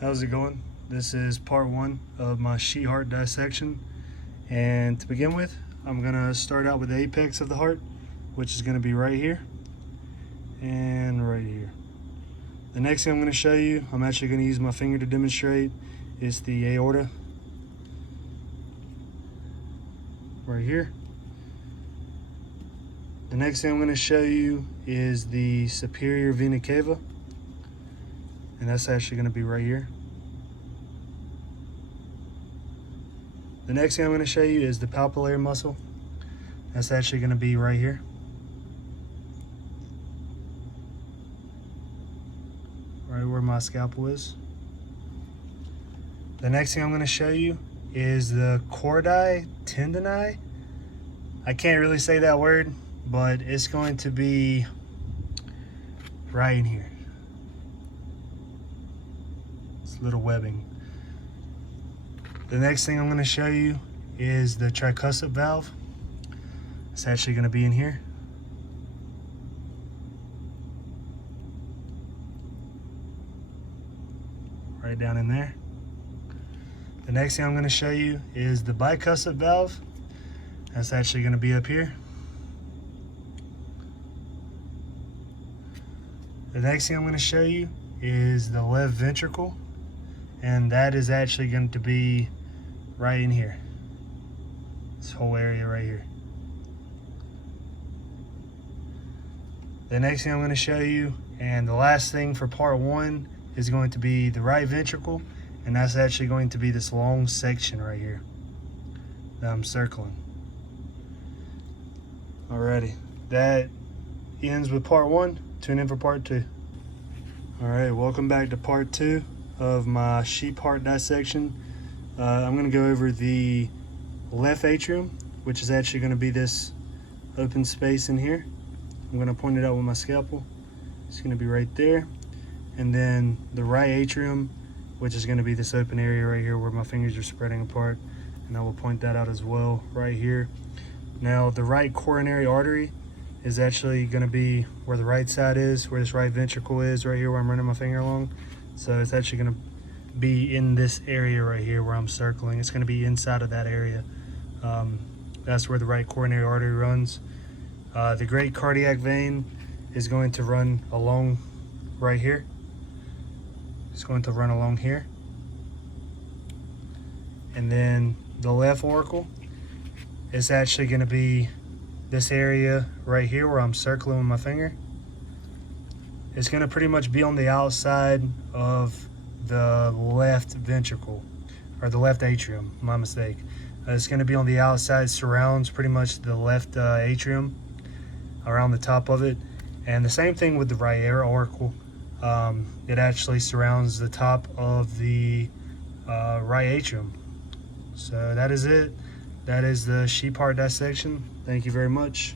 How's it going? This is part one of my sheet heart dissection, and to begin with I'm gonna start out with the apex of the heart, which is gonna be right here and right here. The next thing I'm gonna show you, I'm actually gonna use my finger to demonstrate, is the aorta right here. The next thing I'm going to show you is the superior vena cava, and that's actually going to be right here. The next thing I'm going to show you is the papillary muscle. That's actually going to be right here. Right where my scalpel is. The next thing I'm going to show you is the chordae tendoni. I can't really say that word, but it's going to be right in here. It's a little webbing. The next thing I'm going to show you is the tricuspid valve. It's actually going to be in here. Right down in there. The next thing I'm going to show you is the bicuspid valve. That's actually going to be up here. The next thing I'm going to show you is the left ventricle, and that is actually going to be right in here. This whole area right here. The next thing I'm going to show you, and the last thing for part one, is going to be the right ventricle, and that's actually going to be this long section right here that I'm circling. Alrighty, that ends with part one. Tune in for part two. Alright, welcome back to part two of my sheep heart dissection. I'm going to go over the left atrium, which is actually going to be this open space in here. I'm going to point it out with my scalpel. It's going to be right there. And then the right atrium, which is going to be this open area right here where my fingers are spreading apart. And I will point that out as well right here. Now, the right coronary artery is actually going to be where the right side is, where this right ventricle is, right here where I'm running my finger along. So it's actually going to be in this area right here where I'm circling. It's going to be inside of that area. That's where the right coronary artery runs. The great cardiac vein is going to run along right here. It's going to run along here. And then the left auricle is actually going to be this area right here where I'm circling with my finger. It's going to pretty much be on the outside of the left ventricle, or the left atrium, my mistake. It's going to be on the outside, surrounds pretty much the left atrium, around the top of it. And the same thing with the right auricle. It actually surrounds the top of the right atrium. So that is it. That is the sheep heart dissection. Thank you very much.